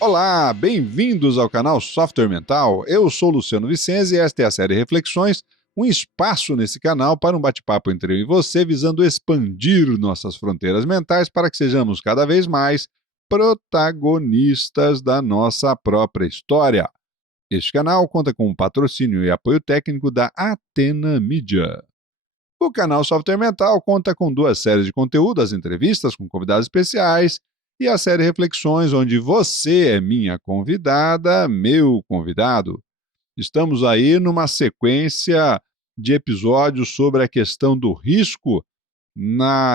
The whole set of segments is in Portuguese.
Olá, bem-vindos ao canal Software Mental. Eu sou Luciano Vicenzi e esta é a série Reflexões, um espaço nesse canal para um bate-papo entre eu e você, visando expandir nossas fronteiras mentais para que sejamos cada vez mais protagonistas da nossa própria história. Este canal conta com o patrocínio e apoio técnico da Atena Media. O canal Software Mental conta com 2 séries de conteúdo, as entrevistas com convidados especiais e a série Reflexões, onde você é minha convidada, meu convidado. Estamos aí numa sequência de episódios sobre a questão do risco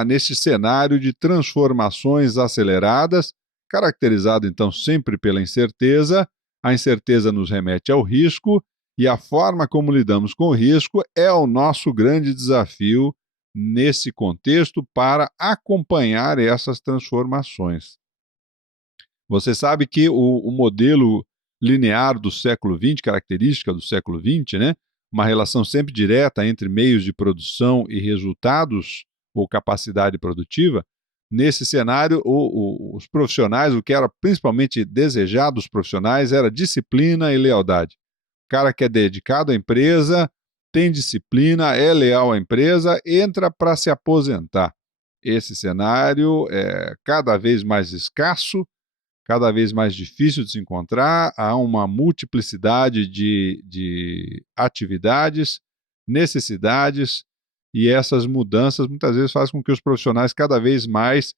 nesse cenário de transformações aceleradas, caracterizado então sempre pela incerteza. A incerteza nos remete ao risco e a forma como lidamos com o risco é o nosso grande desafio nesse contexto para acompanhar essas transformações. Você sabe que o modelo linear do século XX, característica do século XX, né? Uma relação sempre direta entre meios de produção e resultados ou capacidade produtiva. Nesse cenário, os profissionais, o que era principalmente desejado dos profissionais era disciplina e lealdade. O cara que é dedicado à empresa, tem disciplina, é leal à empresa, entra para se aposentar. Esse cenário é cada vez mais escasso, cada vez mais difícil de se encontrar, há uma multiplicidade de atividades, necessidades, e essas mudanças muitas vezes fazem com que os profissionais cada vez mais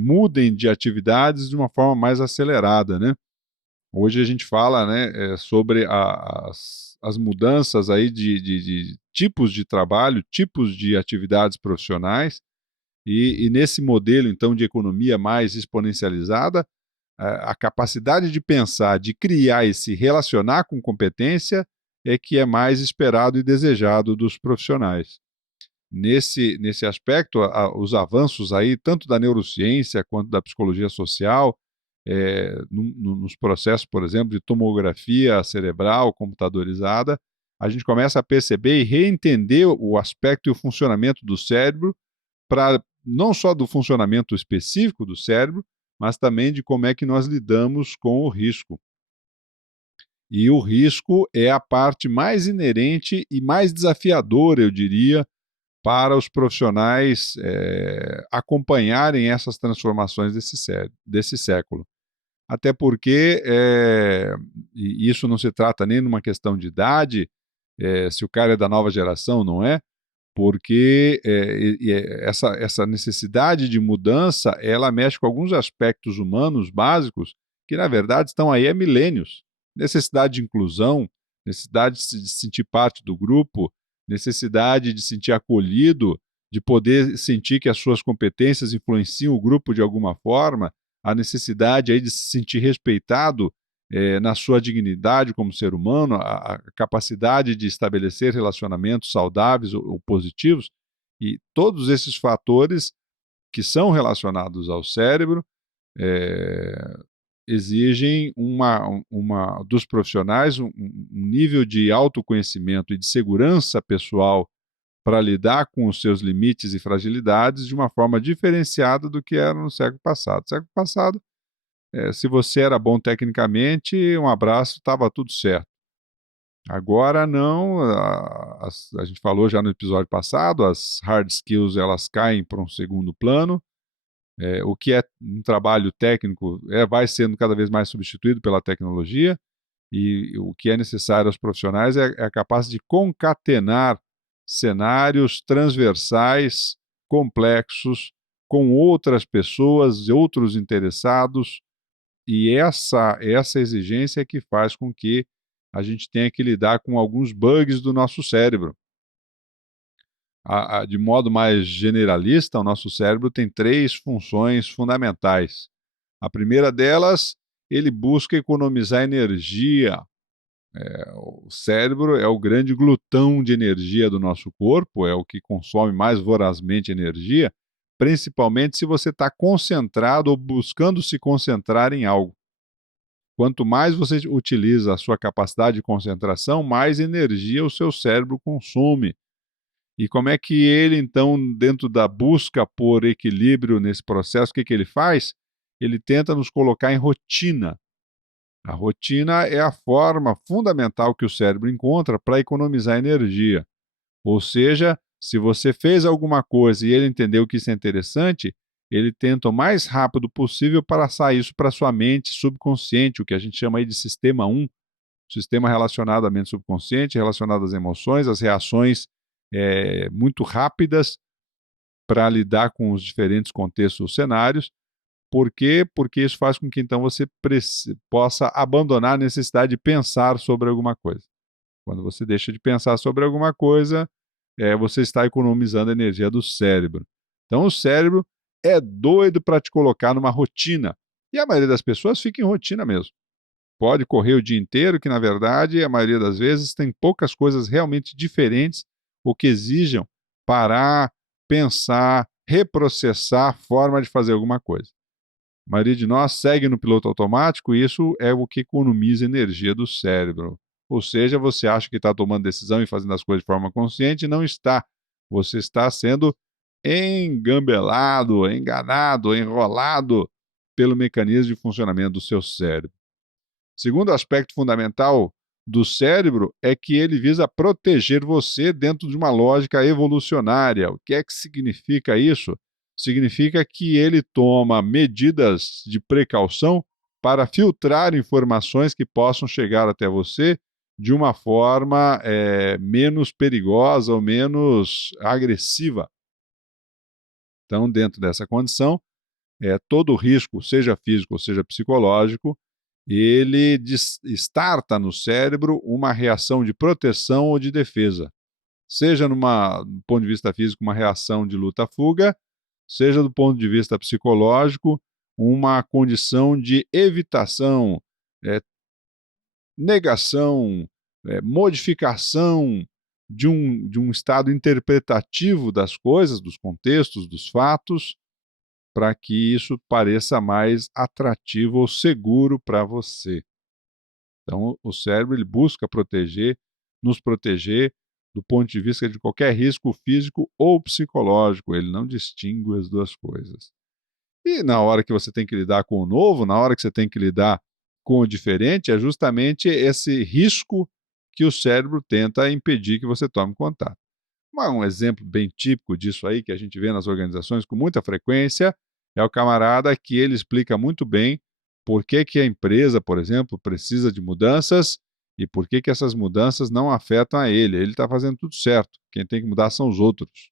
mudem de atividades de uma forma mais acelerada, né? Hoje a gente fala, né, sobre as mudanças aí de tipos de trabalho, tipos de atividades profissionais, e nesse modelo, então, de economia mais exponencializada, a capacidade de pensar, de criar e se relacionar com competência é que é mais esperado e desejado dos profissionais. Nesse aspecto, os avanços aí, tanto da neurociência quanto da psicologia social, nos processos, por exemplo, de tomografia cerebral computadorizada, a gente começa a perceber e reentender o aspecto e o funcionamento do cérebro, para não só do funcionamento específico do cérebro, mas também de como é que nós lidamos com o risco. E o risco é a parte mais inerente e mais desafiadora, eu diria, para os profissionais acompanharem essas transformações desse século. Até porque, e isso não se trata nem numa questão de idade, se o cara é da nova geração, não é, porque essa necessidade de mudança, ela mexe com alguns aspectos humanos básicos que, na verdade, estão aí há milênios. Necessidade de inclusão, necessidade de se sentir parte do grupo, necessidade de sentir acolhido, de poder sentir que as suas competências influenciam o grupo de alguma forma, a necessidade aí de se sentir respeitado na sua dignidade como ser humano, a capacidade de estabelecer relacionamentos saudáveis ou positivos, e todos esses fatores que são relacionados ao cérebro exigem dos profissionais um nível de autoconhecimento e de segurança pessoal para lidar com os seus limites e fragilidades de uma forma diferenciada do que era no século passado. No século passado, se você era bom tecnicamente, um abraço, estava tudo certo. Agora não, a gente falou já no episódio passado, as hard skills elas caem para um segundo plano. O que é um trabalho técnico vai sendo cada vez mais substituído pela tecnologia, e o que é necessário aos profissionais é a capacidade de concatenar cenários transversais, complexos, com outras pessoas, outros interessados, e essa exigência é que faz com que a gente tenha que lidar com alguns bugs do nosso cérebro. De modo mais generalista, o nosso cérebro tem 3 funções fundamentais. A primeira delas, ele busca economizar energia. O cérebro é o grande glutão de energia do nosso corpo, é o que consome mais vorazmente energia, principalmente se você está concentrado ou buscando se concentrar em algo. Quanto mais você utiliza a sua capacidade de concentração, mais energia o seu cérebro consome. E como é que ele, então, dentro da busca por equilíbrio nesse processo, o que ele faz? ele tenta nos colocar em rotina. A rotina é a forma fundamental que o cérebro encontra para economizar energia. Ou seja, se você fez alguma coisa e ele entendeu que isso é interessante, ele tenta o mais rápido possível passar isso para sua mente subconsciente, o que a gente chama aí de sistema 1, sistema relacionado à mente subconsciente, relacionado às emoções, às reações muito rápidas para lidar com os diferentes contextos ou cenários. Por quê? Porque isso faz com que então você possa abandonar a necessidade de pensar sobre alguma coisa. Quando você deixa de pensar sobre alguma coisa, você está economizando a energia do cérebro. Então o cérebro é doido para te colocar numa rotina. E a maioria das pessoas fica em rotina mesmo. Pode correr o dia inteiro, que na verdade, a maioria das vezes, tem poucas coisas realmente diferentes ou que exijam parar, pensar, reprocessar a forma de fazer alguma coisa. A maioria de nós segue no piloto automático e isso é o que economiza energia do cérebro. Ou seja, você acha que está tomando decisão e fazendo as coisas de forma consciente e não está. Você está sendo engambelado, enganado, enrolado pelo mecanismo de funcionamento do seu cérebro. Segundo aspecto fundamental do cérebro é que ele visa proteger você dentro de uma lógica evolucionária. O que é que significa isso? Significa que ele toma medidas de precaução para filtrar informações que possam chegar até você de uma forma menos perigosa ou menos agressiva. Então, dentro dessa condição, todo risco, seja físico ou seja psicológico, ele starta no cérebro uma reação de proteção ou de defesa. Seja do ponto de vista físico, uma reação de luta-fuga, seja do ponto de vista psicológico, uma condição de evitação, negação, modificação de um estado interpretativo das coisas, dos contextos, dos fatos, para que isso pareça mais atrativo ou seguro para você. Então, o cérebro ele busca nos proteger do ponto de vista de qualquer risco físico ou psicológico. Ele não distingue as duas coisas. E na hora que você tem que lidar com o novo, na hora que você tem que lidar com o diferente, é justamente esse risco que o cérebro tenta impedir que você tome contato. Um exemplo bem típico disso aí, que a gente vê nas organizações com muita frequência, é o camarada que ele explica muito bem por que que a empresa, por exemplo, precisa de mudanças e por que que essas mudanças não afetam a ele. Ele está fazendo tudo certo. Quem tem que mudar são os outros.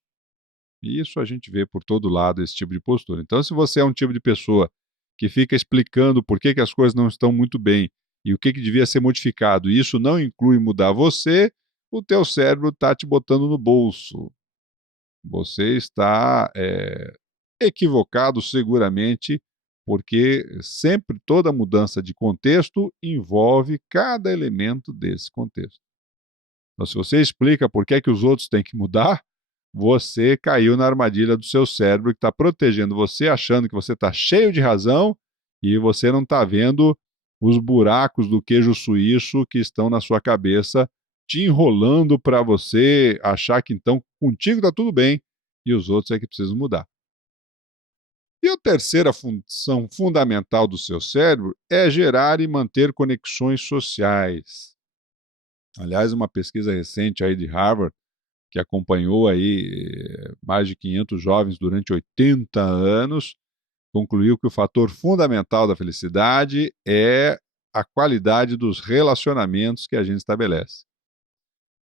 E isso a gente vê por todo lado, esse tipo de postura. Então, se você é um tipo de pessoa que fica explicando por que que as coisas não estão muito bem e o que que devia ser modificado, e isso não inclui mudar você, o teu cérebro está te botando no bolso. Você está equivocado seguramente, porque sempre toda mudança de contexto envolve cada elemento desse contexto. Então, se você explica por que é que os outros têm que mudar, você caiu na armadilha do seu cérebro que está protegendo você, achando que você está cheio de razão e você não está vendo os buracos do queijo suíço que estão na sua cabeça, te enrolando para você achar que então contigo está tudo bem e os outros é que precisam mudar. E a terceira função fundamental do seu cérebro é gerar e manter conexões sociais. Aliás, uma pesquisa recente aí de Harvard, que acompanhou aí mais de 500 jovens durante 80 anos, concluiu que o fator fundamental da felicidade é a qualidade dos relacionamentos que a gente estabelece.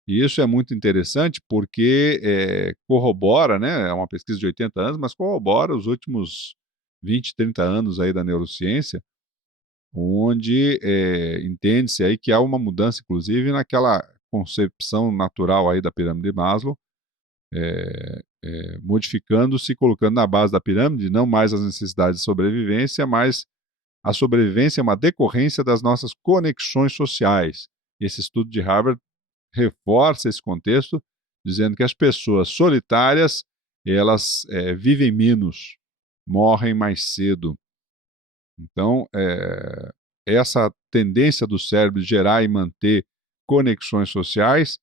E isso é muito interessante porque corrobora, né, é uma pesquisa de 80 anos, mas corrobora os últimos 20, 30 anos aí da neurociência, onde entende-se aí que há uma mudança, inclusive, naquela concepção natural aí da pirâmide de Maslow, modificando-se, colocando na base da pirâmide não mais as necessidades de sobrevivência, mas a sobrevivência é uma decorrência das nossas conexões sociais. Esse estudo de Harvard reforça esse contexto, dizendo que as pessoas solitárias elas vivem menos, morrem mais cedo. Então, essa tendência do cérebro de gerar e manter conexões sociais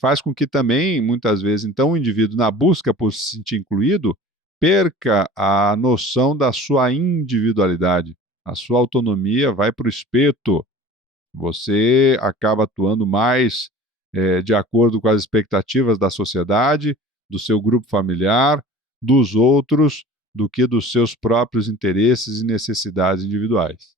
faz com que também, muitas vezes, então, o indivíduo, na busca por se sentir incluído, perca a noção da sua individualidade. A sua autonomia vai para o espeto. Você acaba atuando mais de acordo com as expectativas da sociedade, do seu grupo familiar, dos outros, do que dos seus próprios interesses e necessidades individuais.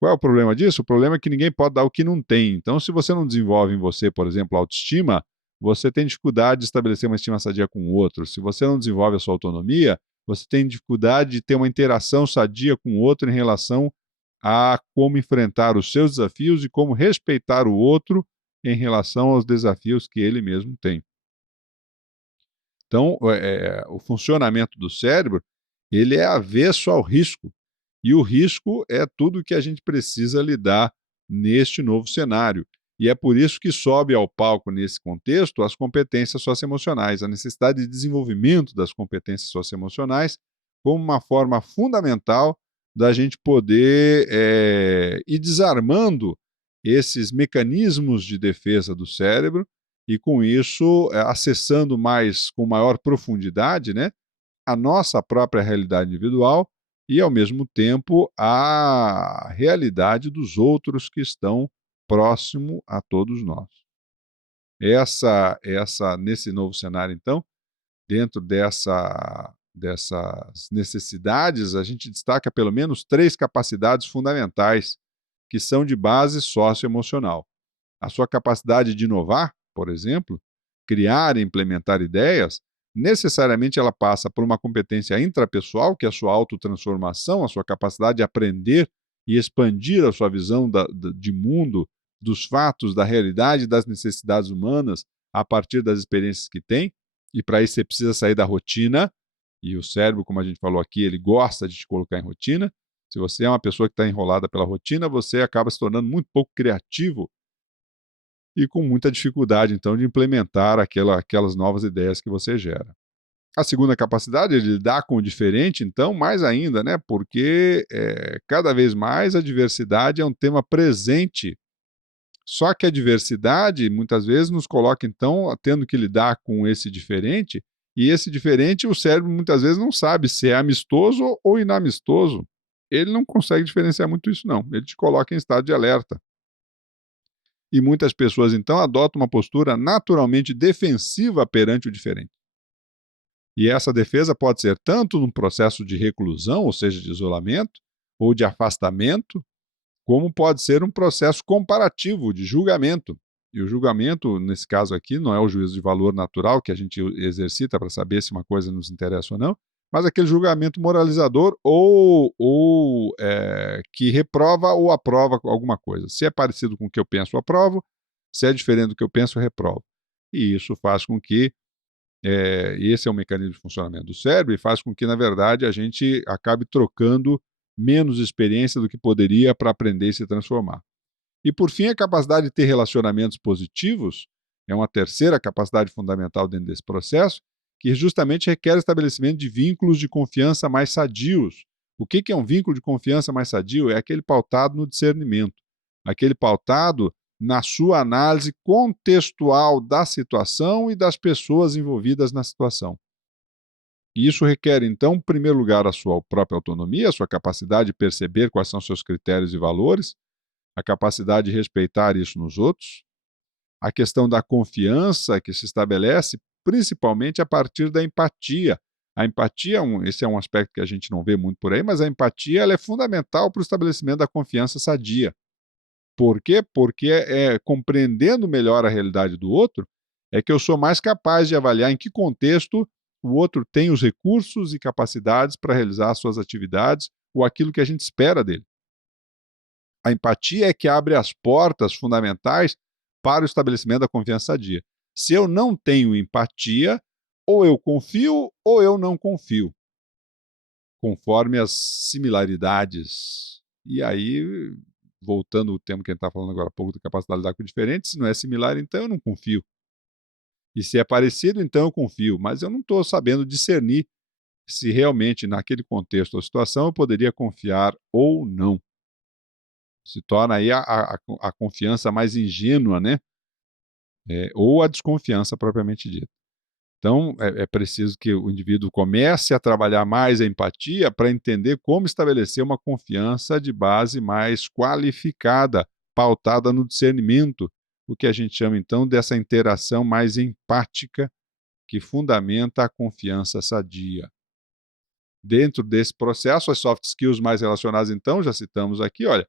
Qual é o problema disso? O problema é que ninguém pode dar o que não tem. Então, se você não desenvolve em você, por exemplo, autoestima, você tem dificuldade de estabelecer uma estima sadia com o outro. Se você não desenvolve a sua autonomia, você tem dificuldade de ter uma interação sadia com o outro em relação a como enfrentar os seus desafios e como respeitar o outro em relação aos desafios que ele mesmo tem. Então, o funcionamento do cérebro, ele é avesso ao risco. E o risco é tudo que a gente precisa lidar neste novo cenário. E é por isso que sobe ao palco, nesse contexto, as competências socioemocionais, a necessidade de desenvolvimento das competências socioemocionais como uma forma fundamental da gente poder ir desarmando esses mecanismos de defesa do cérebro e, com isso, acessando mais, com maior profundidade, né, a nossa própria realidade individual e, ao mesmo tempo, a realidade dos outros que estão próximo a todos nós. Nesse novo cenário, então, dentro dessas necessidades, a gente destaca pelo menos 3 capacidades fundamentais que são de base socioemocional. A sua capacidade de inovar, por exemplo, criar e implementar ideias, necessariamente ela passa por uma competência intrapessoal, que é a sua autotransformação, a sua capacidade de aprender e expandir a sua visão de mundo, dos fatos, da realidade, das necessidades humanas, a partir das experiências que tem. E para isso você precisa sair da rotina, e o cérebro, como a gente falou aqui, ele gosta de te colocar em rotina. Se você é uma pessoa que está enrolada pela rotina, você acaba se tornando muito pouco criativo e com muita dificuldade, então, de implementar aquelas novas ideias que você gera. A segunda capacidade é de lidar com o diferente, então, mais ainda, né? Porque cada vez mais a diversidade é um tema presente. Só que a diversidade, muitas vezes, nos coloca, então, tendo que lidar com esse diferente, e esse diferente, o cérebro, muitas vezes, não sabe se é amistoso ou inamistoso. Ele não consegue diferenciar muito isso, não. Ele te coloca em estado de alerta. E muitas pessoas, então, adotam uma postura naturalmente defensiva perante o diferente. E essa defesa pode ser tanto num processo de reclusão, ou seja, de isolamento, ou de afastamento, como pode ser um processo comparativo de julgamento. E o julgamento, nesse caso aqui, não é o juízo de valor natural que a gente exercita para saber se uma coisa nos interessa ou não, mas aquele julgamento moralizador ou que reprova ou aprova alguma coisa. Se é parecido com o que eu penso, eu aprovo. Se é diferente do que eu penso, eu reprovo. E isso faz com que, esse é o mecanismo de funcionamento do cérebro, e faz com que, na verdade, a gente acabe trocando menos experiência do que poderia para aprender e se transformar. E, por fim, a capacidade de ter relacionamentos positivos é uma terceira capacidade fundamental dentro desse processo, que justamente requer o estabelecimento de vínculos de confiança mais sadios. O que é um vínculo de confiança mais sadio? É aquele pautado no discernimento, aquele pautado na sua análise contextual da situação e das pessoas envolvidas na situação. E isso requer, então, em primeiro lugar, a sua própria autonomia, a sua capacidade de perceber quais são seus critérios e valores, a capacidade de respeitar isso nos outros, a questão da confiança que se estabelece principalmente a partir da empatia. A empatia, esse é um aspecto que a gente não vê muito por aí, mas a empatia ela é fundamental para o estabelecimento da confiança sadia. Por quê? Porque compreendendo melhor a realidade do outro, é que eu sou mais capaz de avaliar em que contexto o outro tem os recursos e capacidades para realizar as suas atividades ou aquilo que a gente espera dele. A empatia é que abre as portas fundamentais para o estabelecimento da confiança sadia. Se eu não tenho empatia, ou eu confio ou eu não confio, conforme as similaridades. E aí, voltando ao tema que a gente está falando agora há pouco da capacidade de lidar com diferentes, se não é similar, então eu não confio. E se é parecido, então eu confio. Mas eu não estou sabendo discernir se realmente, naquele contexto ou situação, eu poderia confiar ou não. Se torna aí a confiança mais ingênua, né? Ou a desconfiança propriamente dita. Então, é preciso que o indivíduo comece a trabalhar mais a empatia para entender como estabelecer uma confiança de base mais qualificada, pautada no discernimento, o que a gente chama, então, dessa interação mais empática que fundamenta a confiança sadia. Dentro desse processo, as soft skills mais relacionadas, então, já citamos aqui, olha,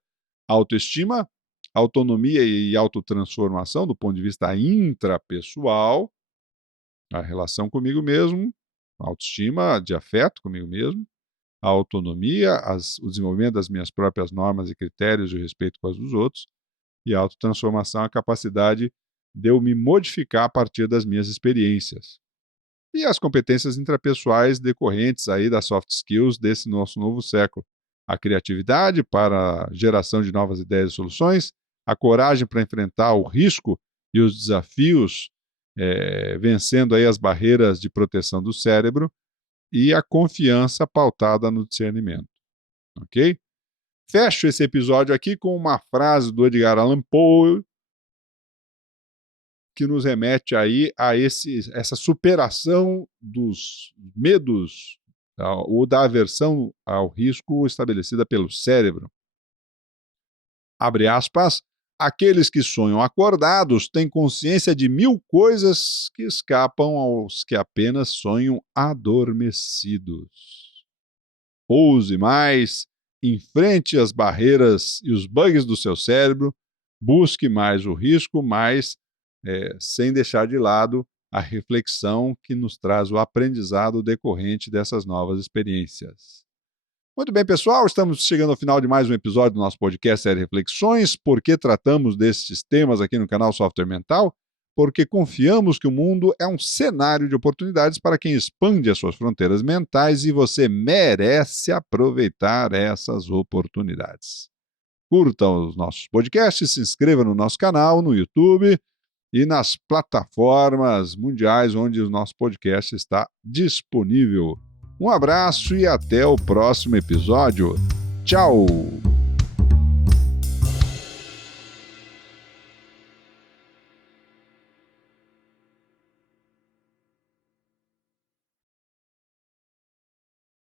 autoestima, autonomia e autotransformação do ponto de vista intrapessoal, a relação comigo mesmo, a autoestima de afeto comigo mesmo, a autonomia, o desenvolvimento das minhas próprias normas e critérios de respeito com as dos outros, e a autotransformação, a capacidade de eu me modificar a partir das minhas experiências. E as competências intrapessoais decorrentes aí das soft skills desse nosso novo século. A criatividade para a geração de novas ideias e soluções, a coragem para enfrentar o risco e os desafios, vencendo aí as barreiras de proteção do cérebro, e a confiança pautada no discernimento. Ok? Fecho esse episódio aqui com uma frase do Edgar Allan Poe, que nos remete aí a essa superação dos medos ou da aversão ao risco estabelecida pelo cérebro. Abre aspas, aqueles que sonham acordados têm consciência de 1000 coisas que escapam aos que apenas sonham adormecidos. Ouse mais, enfrente as barreiras e os bugs do seu cérebro, busque mais o risco, mas sem deixar de lado a reflexão que nos traz o aprendizado decorrente dessas novas experiências. Muito bem, pessoal, estamos chegando ao final de mais um episódio do nosso podcast Série Reflexões. Por que tratamos desses temas aqui no canal Software Mental? Porque confiamos que o mundo é um cenário de oportunidades para quem expande as suas fronteiras mentais e você merece aproveitar essas oportunidades. Curta os nossos podcasts, se inscreva no nosso canal, no YouTube e nas plataformas mundiais onde o nosso podcast está disponível. Um abraço e até o próximo episódio. Tchau!